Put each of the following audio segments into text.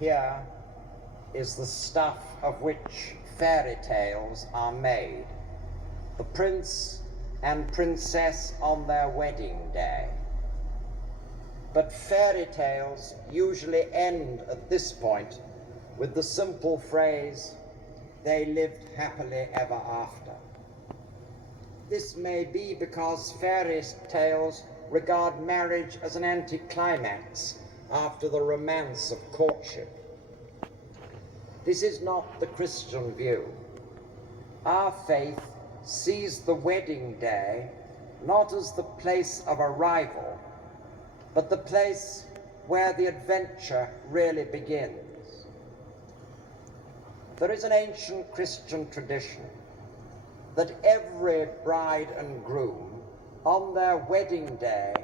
Here is the stuff of which fairy tales are made. The prince and princess on their wedding day. But fairy tales usually end at this point with the simple phrase, "They lived happily ever after." This may be because fairy tales regard marriage as an anticlimax after the romance of courtship. This is not the Christian view. Our faith sees the wedding day not as the place of arrival, but the place where the adventure really begins. There is an ancient Christian tradition that every bride and groom on their wedding day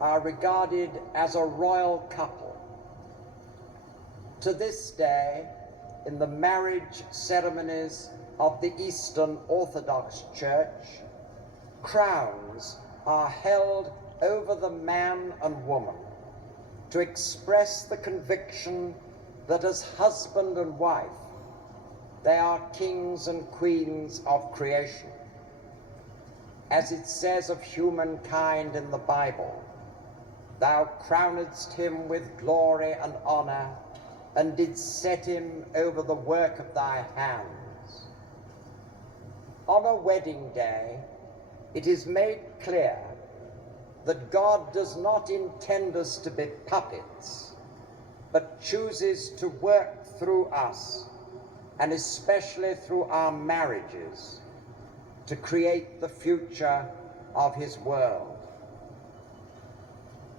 are regarded as a royal couple. To this day, in the marriage ceremonies of the Eastern Orthodox Church, crowns are held over the man and woman to express the conviction that as husband and wife, they are kings and queens of creation. As it says of humankind in the Bible, "Thou crownedst him with glory and honor, and didst set him over the work of thy hands." On a wedding day, it is made clear that God does not intend us to be puppets, but chooses to work through us, and especially through our marriages, to create the future of his world.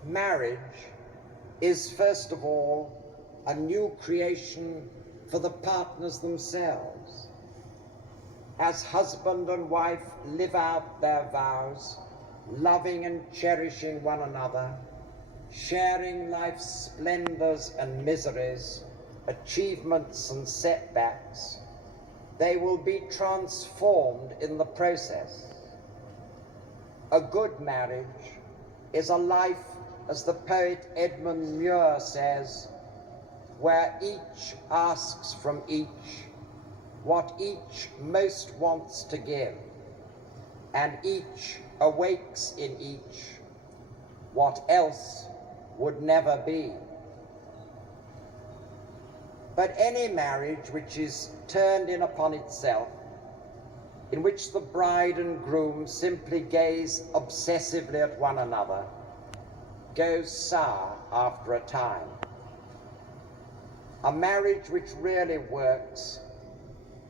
Marriage is, first of all, a new creation for the partners themselves. As husband and wife live out their vows, loving and cherishing one another, sharing life's splendors and miseries, achievements and setbacks, they will be transformed in the process. A good marriage is a life, as the poet Edmund Muir says, where each asks from each what each most wants to give, and each awakes in each what else would never be. But any marriage which is turned in upon itself, in which the bride and groom simply gaze obsessively at one another, goes sour after a time. A marriage which really works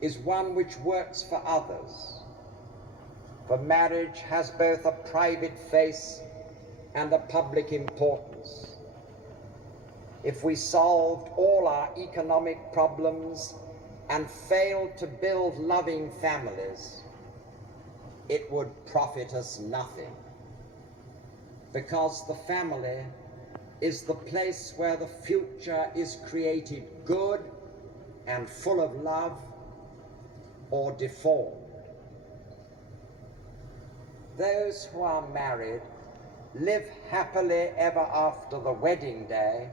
is one which works for others. For marriage has both a private face and a public importance. If we solved all our economic problems and failed to build loving families, it would profit us nothing, because the family is the place where the future is created good and full of love, or deformed. Those who are married live happily ever after the wedding day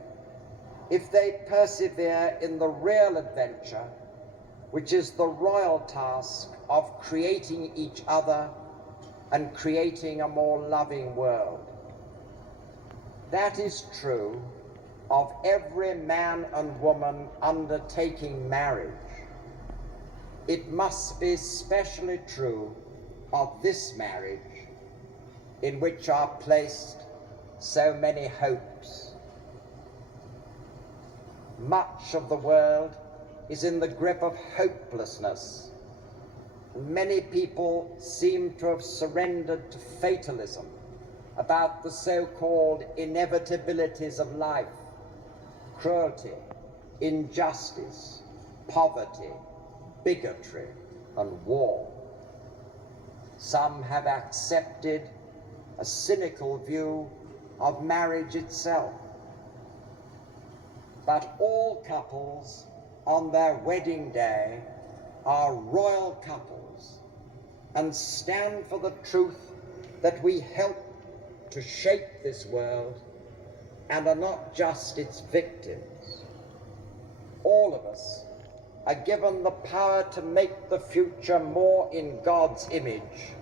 if they persevere in the real adventure, which is the royal task of creating each other and creating a more loving world. That is true of every man and woman undertaking marriage. It must be especially true of this marriage, in which are placed so many hopes. Much of the world is in the grip of hopelessness, and many people seem to have surrendered to fatalism about the so-called inevitabilities of life: cruelty, injustice, poverty, bigotry, and war. Some have accepted a cynical view of marriage itself. But all couples on their wedding day are royal couples and stand for the truth that we help to shape this world and are not just its victims. all of us are given the power to make the future more in God's image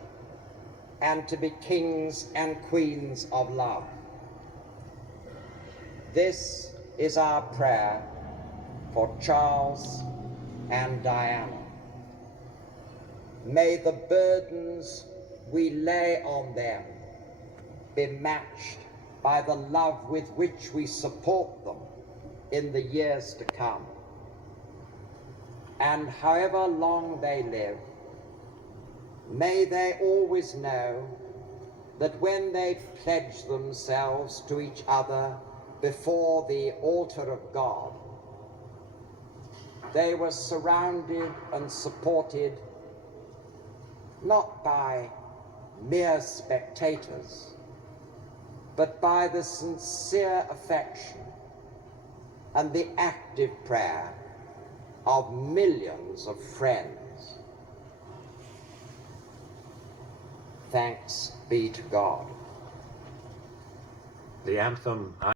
and to be kings and queens of love. This is our prayer for Charles and Diana. May the burdens we lay on them be matched by the love with which we support them in the years to come. And however long they live, may they always know that when they pledge themselves to each other before the altar of God, they were surrounded and supported not by mere spectators, but by the sincere affection and the active prayer of millions of friends. Thanks be to God. The anthem